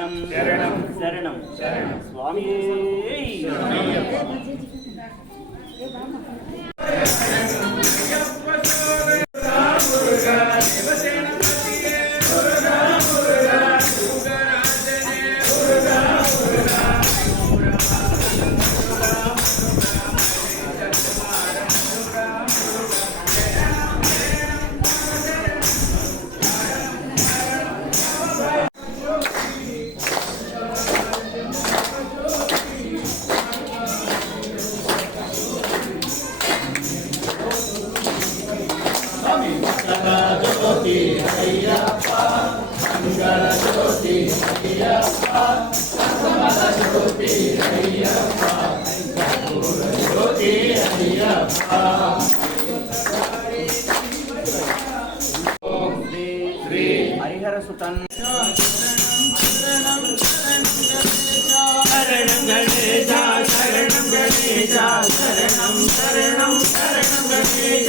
శరణం శరణం శరణం శరణం స్వామి జ్యోతి అయ్యప్ప మంగళ జ్యోతి అయ్యప్ప సమల జ్యోతి అయ్యప్ప జ్యోతి అయ్యప్ప శ్రీ హరిహర సుతన్ శరణం గణేశ శరణం గణేశ శరణం శరణం శరణం గణేశ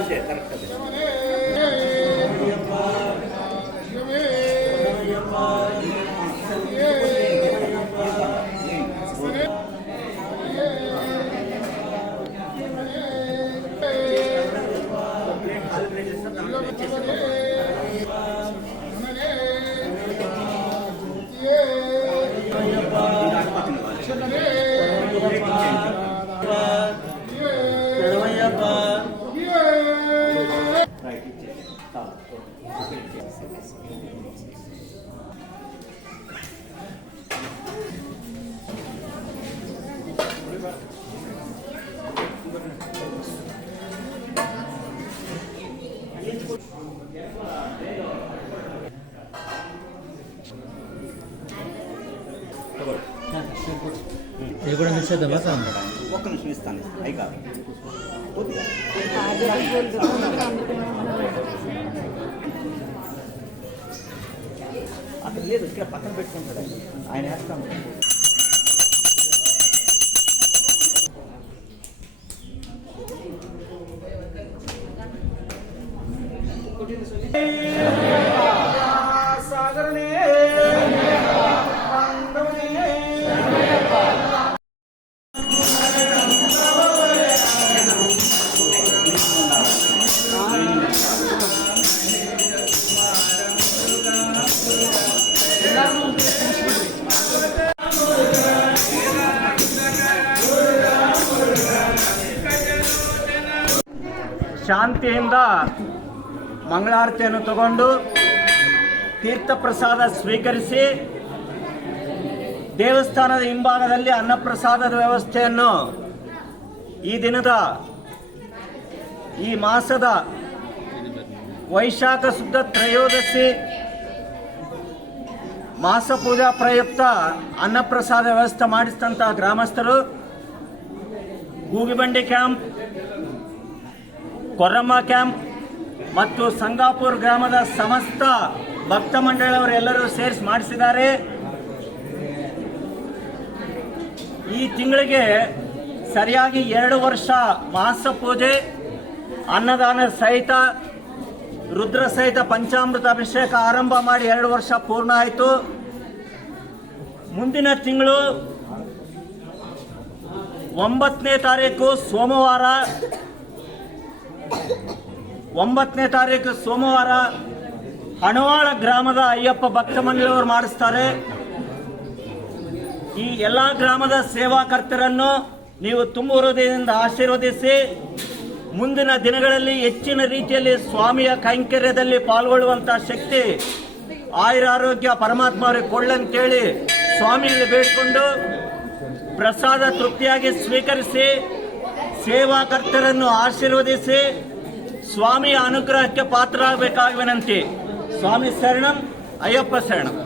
అంతే కరెక్ట్ అదే. రైట్ ఇచ్చేసి ఇది కూడా మిస్ అవుతామా సార్? ఒక్క నిమిషం ఇస్తాను అయి కాదు కొద్దిగా. అక్కడ లేదు ఇక్కడ పక్కన పెట్టుకుంటాడు ఆయన వేస్తాను. సాగరనే ಶಾಂತಿಯಿಂದ ಮಂಗಳಾರತಿಯನ್ನು ತಗೊಂಡು ತೀರ್ಥ ಪ್ರಸಾದ ಸ್ವೀಕರಿಸಿ ದೇವಸ್ಥಾನದ ಹಿಂಭಾಗದಲ್ಲಿ ಅನ್ನಪ್ರಸಾದದ ವ್ಯವಸ್ಥೆಯನ್ನು ಈ ದಿನದ ಈ ಮಾಸದ ವೈಶಾಖ ಶುದ್ಧ ತ್ರಯೋದಶಿ ಮಾಸ ಪೂಜಾ ಪ್ರಯುಕ್ತ ಅನ್ನಪ್ರಸಾದ ವ್ಯವಸ್ಥೆ ಮಾಡಿಸಿದಂಥ ಗ್ರಾಮಸ್ಥರು, ಗೂಗಿಬಂಡಿ ಕ್ಯಾಂಪ್, ಕೊರ್ರಮ್ಮ ಕ್ಯಾಂಪ್ ಮತ್ತು ಸಂಗಾಪುರ ಗ್ರಾಮದ ಸಮಸ್ತ ಭಕ್ತ ಮಂಡಳಿಯವರೆಲ್ಲರೂ ಸೇರಿಸಿ ಮಾಡಿಸಿದ್ದಾರೆ. ಈ ತಿಂಗಳಿಗೆ ಸರಿಯಾಗಿ 2 ವರ್ಷ ಮಾಸ ಪೂಜೆ, ಅನ್ನದಾನ ಸಹಿತ, ರುದ್ರ ಸಹಿತ ಪಂಚಾಮೃತ ಅಭಿಷೇಕ ಆರಂಭ ಮಾಡಿ 2 ವರ್ಷ ಪೂರ್ಣ ಆಯಿತು. ಮುಂದಿನ ತಿಂಗಳು 9ನೇ ತಾರೀಕು ಸೋಮವಾರ 9ನೇ ತಾರೀಕು ಸೋಮವಾರ ಹಣವಾಳ ಗ್ರಾಮದ ಅಯ್ಯಪ್ಪ ಭಕ್ತ ಮಂಡಳಿಯವರು ಮಾಡಿಸ್ತಾರೆ. ಈ ಎಲ್ಲ ಗ್ರಾಮದ ಸೇವಾಕರ್ತರನ್ನು ನೀವು ತುಂಬ ಹೃದಯದಿಂದ ಆಶೀರ್ವದಿಸಿ ಮುಂದಿನ ದಿನಗಳಲ್ಲಿ ಹೆಚ್ಚಿನ ರೀತಿಯಲ್ಲಿ ಸ್ವಾಮಿಯ ಕೈಂಕರ್ಯದಲ್ಲಿ ಪಾಲ್ಗೊಳ್ಳುವಂಥ ಶಕ್ತಿ, ಆಯುರಾರೋಗ್ಯ ಪರಮಾತ್ಮ ಅವರಿಗೆ ಕೊಳ್ಳಂತೇಳಿ ಸ್ವಾಮಿಯಲ್ಲಿ ಬೇಡಿಕೊಂಡು ಪ್ರಸಾದ ತೃಪ್ತಿಯಾಗಿ ಸ್ವೀಕರಿಸಿ ಸೇವಾಕರ್ತರನ್ನು ಆಶೀರ್ವದಿಸಿ ಸ್ವಾಮಿಯ ಅನುಗ್ರಹಕ್ಕೆ ಪಾತ್ರರಾಗಬೇಕಾಗಿ ವಿನಂತಿ. ಸ್ವಾಮಿ ಶರಣಂ, ಅಯ್ಯಪ್ಪ ಶರಣಂ.